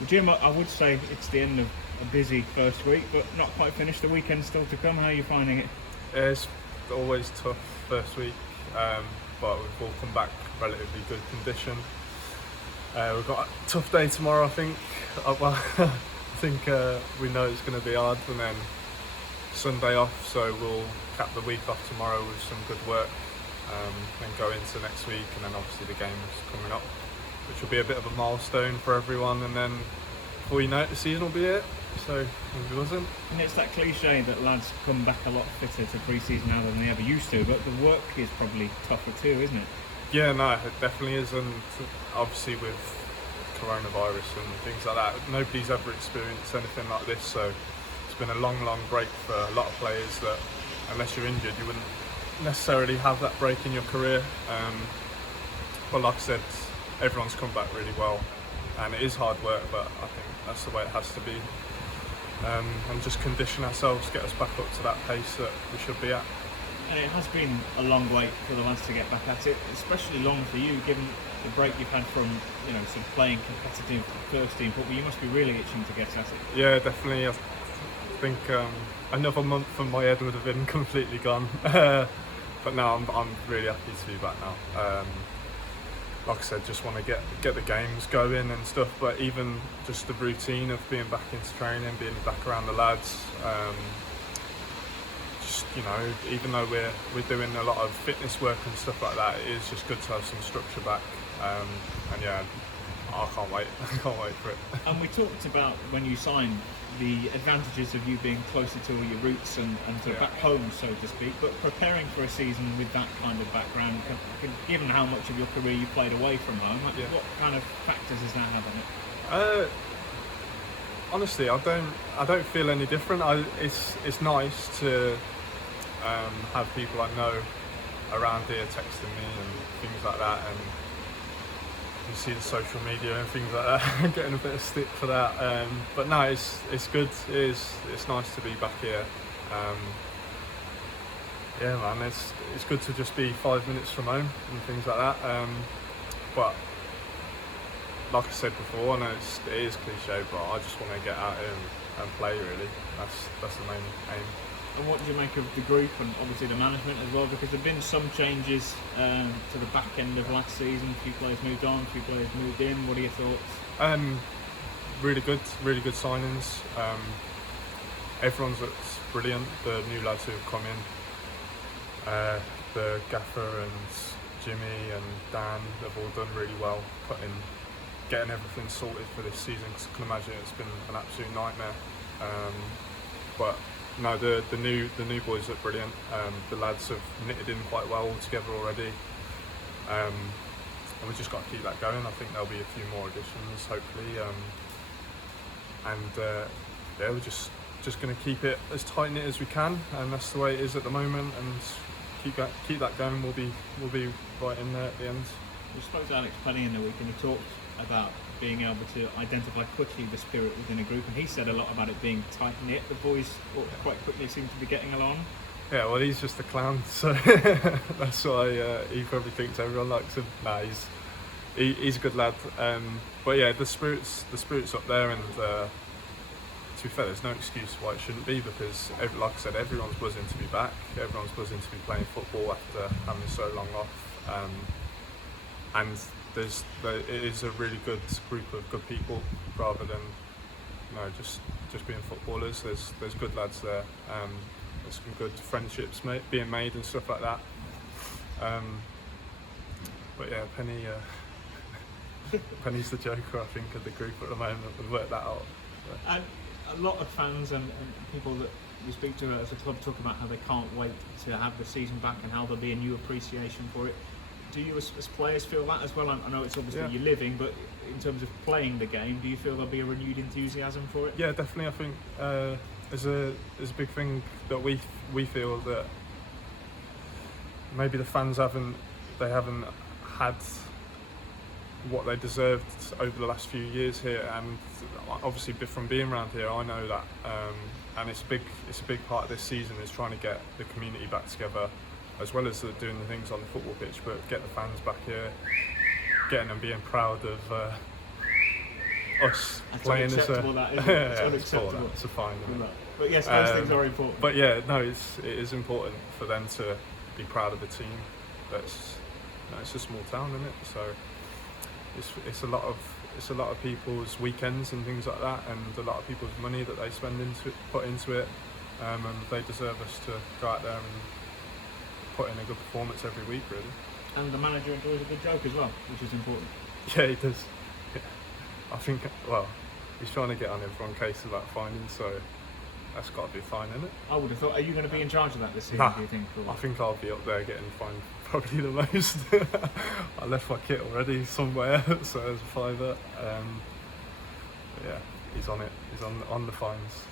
Well, Jim, I would say it's the end of a busy first week, but not quite finished. The weekend still to come. How are you finding it? It's always tough first week, but we've all come back relatively good condition. We've got a tough day tomorrow, I think. I think we know it's going to be hard, and then Sunday off, so we'll cap the week off tomorrow with some good work, then go into next week, and then obviously the game's coming up, which will be a bit of a milestone for everyone, and then before you know it, the season will be here. So if it wasn't, And it's that cliche that lads come back a lot fitter to pre-season now than they ever used to, but the work is probably tougher too, isn't it? yeah, no, it definitely is, and obviously with coronavirus and things like that, nobody's ever experienced anything like this, so it's been a long break for a lot of players that, unless you're injured, you wouldn't necessarily have that break in your career. But like I said, everyone's come back really well, and it is hard work, but I think that's the way it has to be. And just condition ourselves, get us back up to that pace that we should be at. And it has been a long wait for the lads to get back at it, especially long for you, given the break you've had from, sort of playing competitive first team football. You must be really itching to get at it. Yeah, definitely. I think another month and my head would have been completely gone. But now I'm really happy to be back now. Like I said, just want to get the games going and stuff, but even just the routine of being back into training, being back around the lads, just, even though we're doing a lot of fitness work and stuff like that, it is just good to have some structure back. And yeah, I can't wait. I can't wait for it. And we talked about, when you signed, the advantages of you being closer to all your roots and to back home, so to speak, but preparing for a season with that kind of background, given how much of your career you played away from home, what kind of factors does that have on it? Honestly, I don't feel any different. It's nice to have people I know around here texting me and things like that, and you see the social media and things like that, getting a bit of stick for that. But no, it's good. It's nice to be back here. Yeah, man, it's good to just be 5 minutes from home and things like that. But like I said before, I know it is cliche, but I just want to get out here and play. Really, that's the main aim. And what do you make of the group and obviously the management as well? Because there have been some changes to the back end of last season. A few players moved on, a few players moved in. What are your thoughts? Really good signings. Everyone's looked brilliant. The new lads who have come in, the gaffer and Jimmy and Dan, they've all done really well, getting everything sorted for this season. Because I can imagine it's been an absolute nightmare. But no, the new boys look brilliant. The lads have knitted in quite well together already, and we've just got to keep that going. I think there'll be a few more additions, hopefully, yeah, we're just going to keep it as tight knit as we can, and that's the way it is at the moment. And keep that going. We'll be right in there at the end. We spoke to Alex Penny in the week, and he talked about being able to identify quickly the spirit within a group, and he said a lot about it being tight knit. The boys quite quickly seem to be getting along. Yeah, well, he's just a clown, so that's why he probably thinks everyone likes him. Nah, he's a good lad. But yeah, the spirit's up there, and to be fair, there's no excuse why it shouldn't be, because like I said, everyone's buzzing to be back. Everyone's buzzing to be playing football after having so long off. And it is a really good group of good people, rather than just being footballers. There's good lads there. There's some good friendships being made and stuff like that. But yeah, Penny's the joker, I think, of the group at the moment. We've worked that out. And a lot of fans and people that we speak to as a club talk about how they can't wait to have the season back and how there'll be a new appreciation for it. Do you as players feel that as well? I know it's obviously you're living, but in terms of playing the game, do you feel there'll be a renewed enthusiasm for it? Yeah, definitely. I think there's a big thing that we feel that maybe the fans haven't had what they deserved over the last few years here, and obviously from being around here, I know that, and it's a big part of this season is trying to get the community back together, as well as doing the things on the football pitch, but get the fans back here, getting them being proud of us That's playing as a unacceptable, that, isn't it? It's yeah, unacceptable. it's a fine. Isn't it? But yes, those things are important. But yeah, no, it is important for them to be proud of the team. That's, it's a small town, isn't it? So it's a lot of people's weekends and things like that, and a lot of people's money that they put into it, and they deserve us to go out there and put in a good performance every week, really. And the manager enjoys a good joke as well, which is important. Yeah, he does. Yeah. I think, well, he's trying to get on everyone's case about finding, so that's got to be fine, isn't it? I would have thought. Are you going to be in charge of that this season? Nah, Do you think? Or? I think I'll be up there getting fined probably the most. I left my kit already somewhere, so there's a fiver. Yeah, he's on it. He's on the fines.